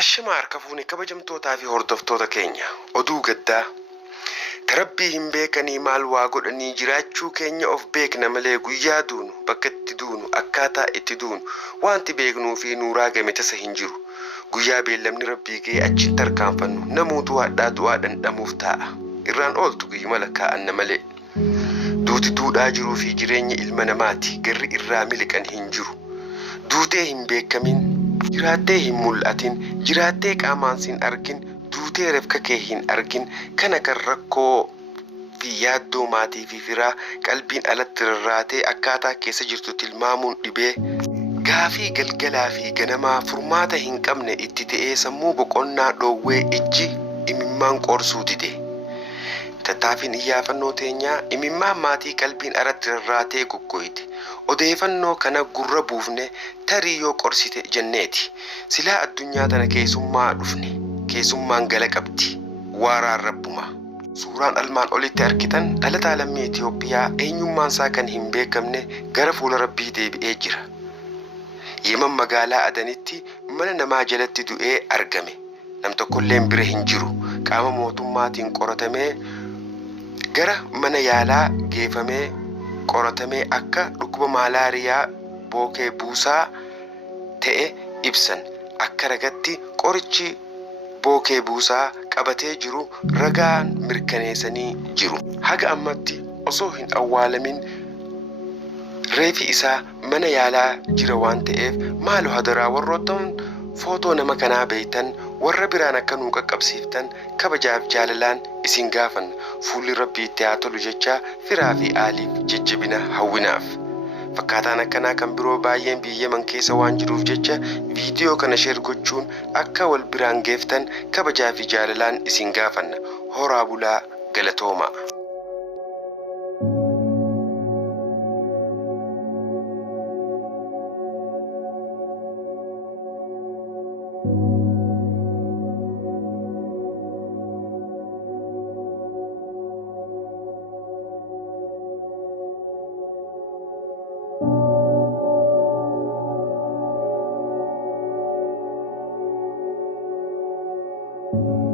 Ashama harkafuuni kabajamtootaa fi hordoftoota keenya oduu gaddaa tarabbii hin beekanii maal waa godhanii jiraachuu keenya of beekna malee guyyaa duunu bakka itti duunu akkaataa itti duunu wanti beeknuu fi nuuraa game tasa hin jiru. Guyyaa beellamni rabbii ga'ee achiin tarkaanfannu namuutu waadhaa du'aa dhandhamuuf taa'a. Irraan ooltu guyyuma lakkaa'anna malee. Duuti duudhaa jiruu fi jireenya ilma namaati garri irraa miliqan hin jiru. Duutee hin beekamin jiraattee hin mul'atin jiraattee qaamaan sin argin duutee refka kee hin argin kana kan rakkoo fi yaaddoo maatii fi firaa qalbiin alatti rarraatee akkaataa keessa jirtu tilmaamuun dhibee gaafii galgalaa fi ganamaa furmaata hin qabne itti ta'ee sammuu boqonnaa dhoowwee ijji imimmaan qorsuu dide. Tattaaffiin iyyaafannoo teenyaa imimmaan maatii qalbiin alatti rarraatee goggoyte. Odeeffannoo kana gurra buufne tarii yoo qorsite jenneeti. Silaa addunyaa tana keessummaa dhufne keessummaan gala qabdi waaraan rabbuma. Suuraan almaan olitti argitan dhalataa lammii Itoophiyaa eenyummaan isaa kan hin beekamne gara fuula rabbii deebi'ee jira. Yemen magaalaa Adanitti mana namaa jalatti du'ee argame. Nam tokkolleen bira hin jiru. Qaama mootummaatiin qoratamee gara mana yaalaa geeffamee qoratamee akka dhukkuba maalaariyaa bookee buusaa ta'e ibsan. Akka ragatti qorichi bookee buusaa qabatee jiru ragaan mirkaneessanii jiru. Haga ammatti osoo hin awwaalamin reefi isaa mana yaalaa jira waan ta'eef maaloo hadaraa warroottan footoo nama kanaa beeytan warra biraan akka nuu qaqqabsiiftan kabajaaf jaalalaan isin gaafanna. Fuulli rabbii itti haa tolu jecha firaa fi aaliif jajjabina hawwinaaf. Fakkaataan akkanaa kan biroo baay'een biyya Yemen keessa waan jiruuf jecha viidiyoo kana sheer gochuun akka wal biraan geeftan kabajaa fi jaalalaan isin gaafanna. Horaa bulaa galatooma. you.